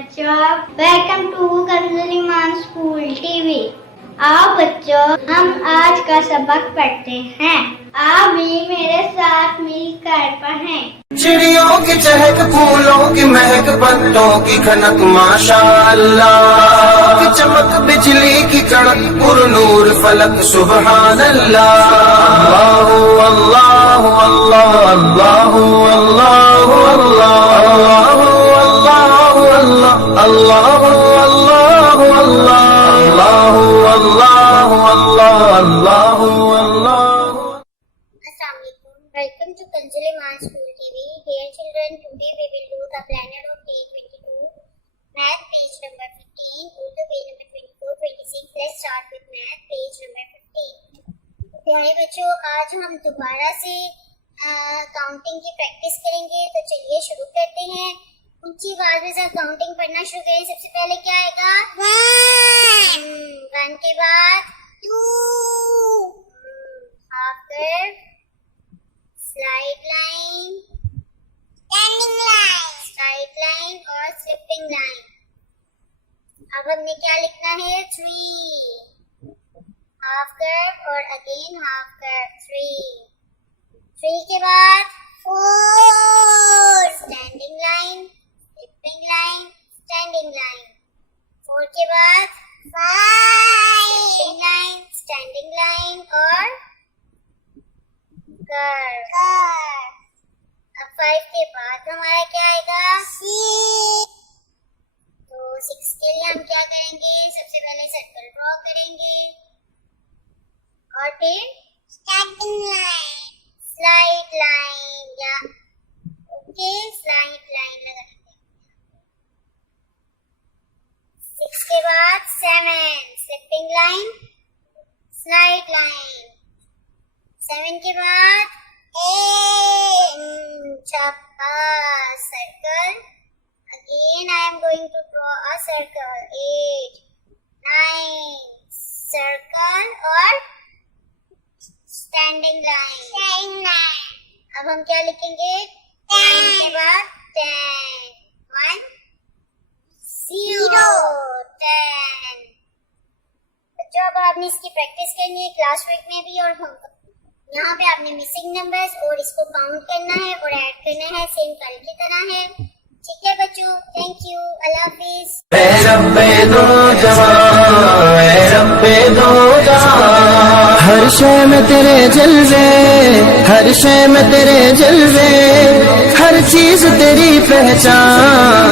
बच्चों, welcome to कंजलीमान school TV. आओ बच्चों, हम आज का सबक पढ़ते हैं। आप भी मेरे साथ मिलकर पढ़ें। चिड़ियों की चहक, फूलों की महक, पत्तों की खनक, माशाअल्लाह की चमक, बिजली की कड़क, पुरनूर फलक, सुबहान अल्लाह। अल्लाह अल्लाह अल्लाह अल्लाह अल्लाह अल्लाह अल्लाह अल्लाह अल्लाह। Welcome to Kanjaliman School TV. Dear children, today we will do the planet of day 22, math page number 15, Urdu page number 24, 26. Let's start with math page number 15. प्यारे बच्चों, आज हम दोबारा से काउंटिंग की प्रैक्टिस करेंगे, तो चलिए शुरू करते हैं। ऊंची आवाज में सब काउंटिंग पढ़ना शुरू करें। सबसे पहले क्या आएगा? 1 के बाद 2, half curve, slide line, standing line, straight line और स्लिपिंग लाइन। अब हमने क्या लिखना है? 3, हाफ कर्व और अगेन हाफ कर्व। 3 के बाद 4, standing line, sleeping line, standing line. 4 के बाद 5, स्लिपिंग लाइन, स्टैंडिंग लाइन और कर्व। अब 5 के बाद हमारा क्या आएगा? 6। तो 6 के लिए हम क्या करेंगे? सबसे पहले सर्कल ड्रॉ करेंगे और फिर स्टैंडिंग लाइन, स्लाइड लाइन या स्लाइड लाइन लगाएंगे। 6 के बाद 7, स्लिपिंग लाइन, स्लाइड लाइन। 7 के बाद 8, चप्पा, circle. Again I am going to draw a circle. 8, 9, circle और standing line. अब हम क्या लिखेंगे? 9 के बाद 10, 1, 0, 10। बच्चों, अब आपने इसकी प्रैक्टिस करनी है क्लास वर्क में भी, और यहाँ पे आपने मिसिंग नंबर्स और इसको काउंट करना है और ऐड करना है, सेम कल की तरह है। ठीक है बच्चों, थैंक यू, अल्लाह हाफिज। हर शय में तेरे जलवे, हर शय में तेरे जलवे, हर चीज तेरी पहचान।